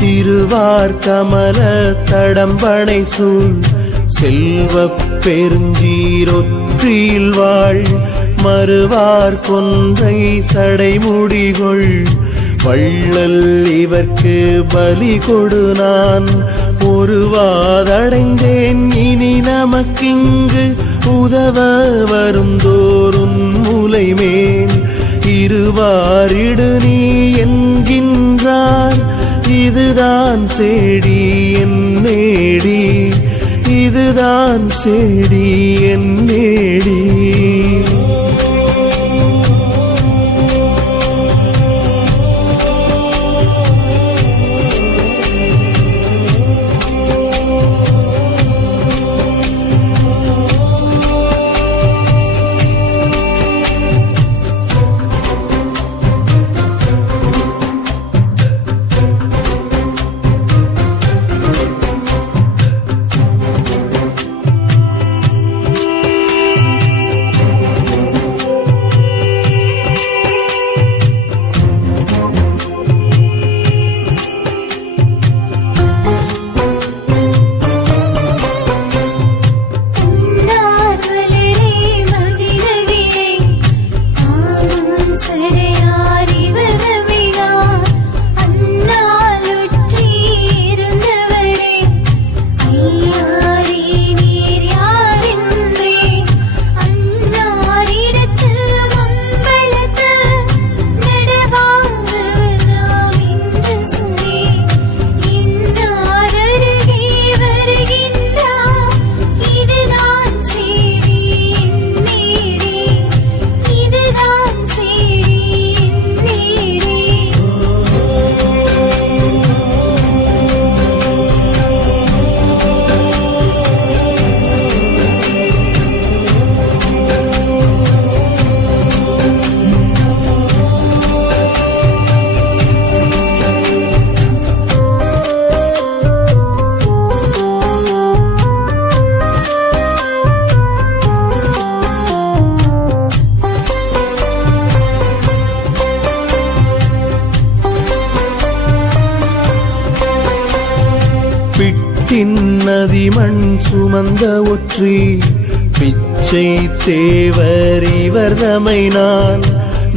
திருவார் கமல தடம்பனை சூழ். செல்வ பெருஞ்சீரொற்றியில் வாழ். மறுவார் கொன்றை சடைமுடிகொள். வள்ளல் இவர்க்கு பலி கொடு நான். ஒருவாதடைந்தேன் இனி நமக்கிங்கு உதவ வருந்தோறும் முலைமேல். இருவாரிடு நீ இதுதான் செடி என் நேடி இதுதான் செடி என் நேடி சின்னதி மண் சுமந்த ஒற்றி. பிச்சை தேவர் இவர் தமை நான்.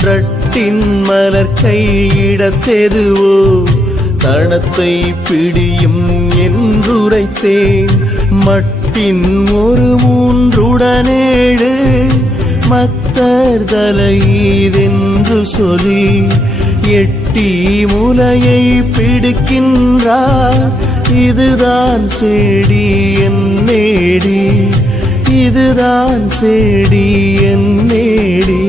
ரட்டின் மலர் கையிடத்தெதுவோ தனத்தை பிடியும் என்றுரைத்தேன். மட்டின் ஒரு மூன்றுடனேடு. மத்தர் தலையீதென்று சொல்லி எட்டி முலையை பிடிக்கின்றார். இதுதான் செடி என் நேடி இதுதான் செடி என் நேடி